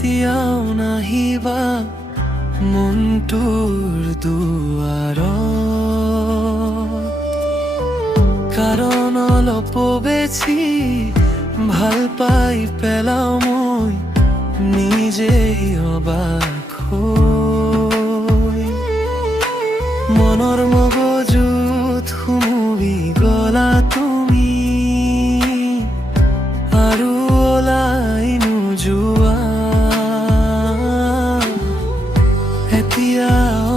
কেতিয়াও নাহিবা মনটোৰ দুৱাৰত, কাৰণ অলপ বেছি ভাল পাই পেলাও মই নিজেই অবাক হৈ। মনৰ মগজুত সুমুৰি গলা তুমি আৰু ওলাই নোযোৱা। এতিয়া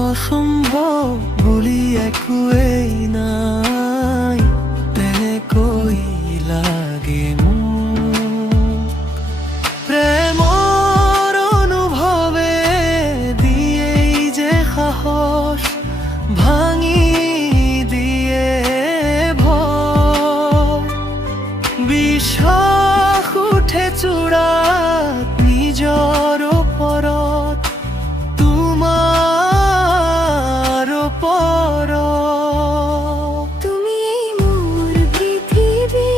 অসম্ভৱ বুলি একোৱেই নাই, তেনেকৈ লাগে মোক। প্ৰেমৰ অনুভৱে দিয়েই যে সাহস, ভাঙি দিয়ে ভয়। বিশ্বাস উঠে চূড়াত নিজৰ ওপৰত, তোমাৰ ওপৰত। তুমিয়েই মোৰ পৃথিৱী,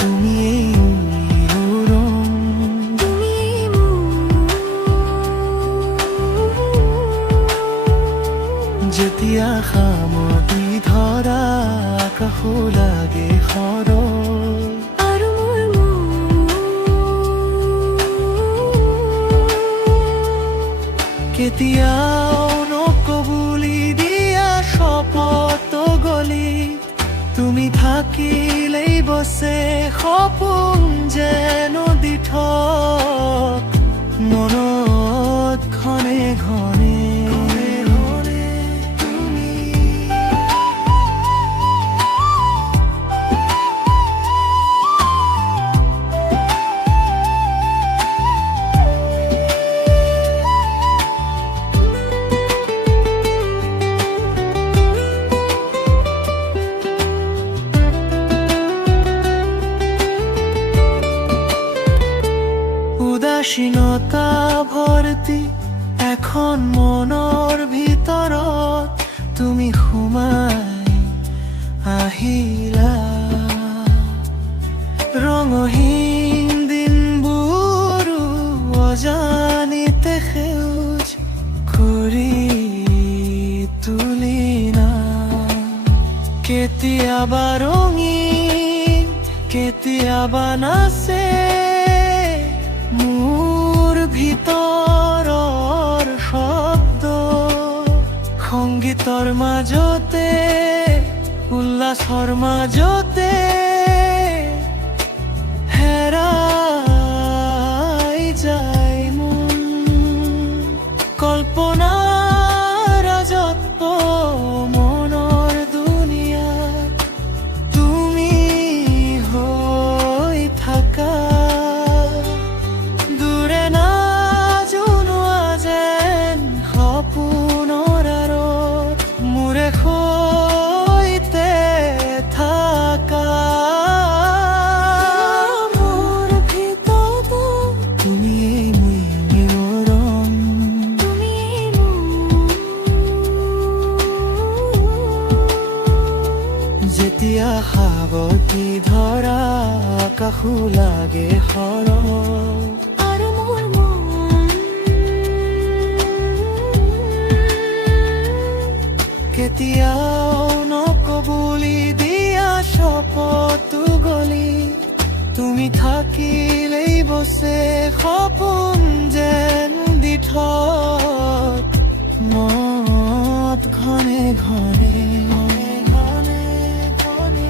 তুমিয়েই মোৰ ৰং, তুমিয়েই মোৰ। যেতিয়া সামৰি ধৰা আকাশো লাগে সৰল। আৰু মোৰ মন কেতিয়াও নকবুলি দিয়া শপত গলি, তুমি থাকিলেই বসে সপোন যেন দি থক মনত ঘনে ঘনে। তুমি উদাসীনতা ভৰ্তি এখন মনৰ ভিতৰত, তুমি সোমাই আহিলা। ৰঙহীন দিনবোৰো অজানিতে সেউজ কৰি তুলিলা। কেতিয়াবা ৰঙীন, কেতিয়াবা নাচে মোৰ ভিতৰৰ শব্দ। সংগীতৰ মাজতে, উল্লাসৰ মাজতে হেৰাই যায় মন। কল্পনাৰ ৰাজত্ব মনৰ দুনিয়াত তুমি হৈ থাকা। দূৰে নাজনোৱা যেন সপোনৰ আঁৰত, মোৰে সৈতে থাকা। মোৰ ভিতৰত তুমিয়েই মোৰ ৰং, তুমিয়েই মোৰ। যেতিয়া সাৱটি ধৰা আকাশো লাগে সৰল। আৰু মোৰ মন কেতিয়াও নকবুলি দিয়া শপতো গলি, তুমি থাকিলেই বসে সপোন যেন দি থক মত ঘনে ঘনে ঘনে ঘনে।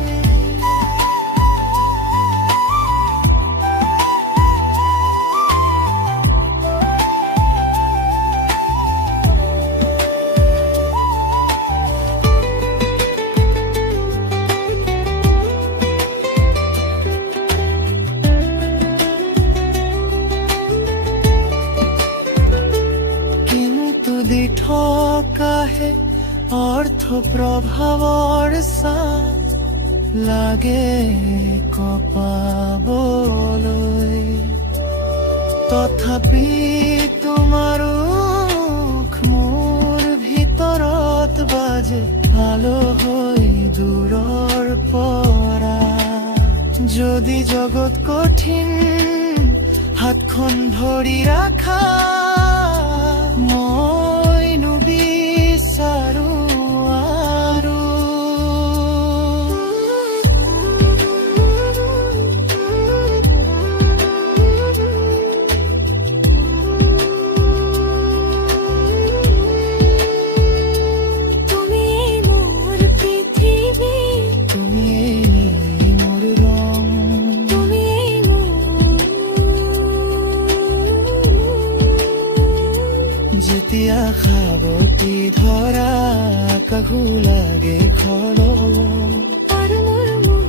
কিন্তু দি থকাহে অৰ্থ প্ৰভাৱৰ চাপ, লাগে কপাবলৈ। তথাপি তোমাৰ মুখ মোৰ ভিতৰত বাজে ভালো হৈ দূৰৰ পৰা। যদি জগত কঠিন হাত হাতখন ধৰি ৰাখা মই নুবিচাৰো আৰু তুমি মোৰ পৃথিৱী, তুমি মোৰ ৰং, তুমি মোৰ যেতিয়া সাৱটি ধৰা কাহু লাগে খলক আৰু মোৰ মন।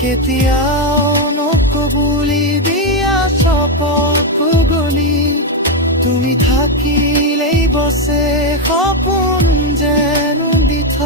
কেতিয়াও নকবুলি দিয়া চপক গলি তুমি থাকিলেই বসে সপোন যেন দি থ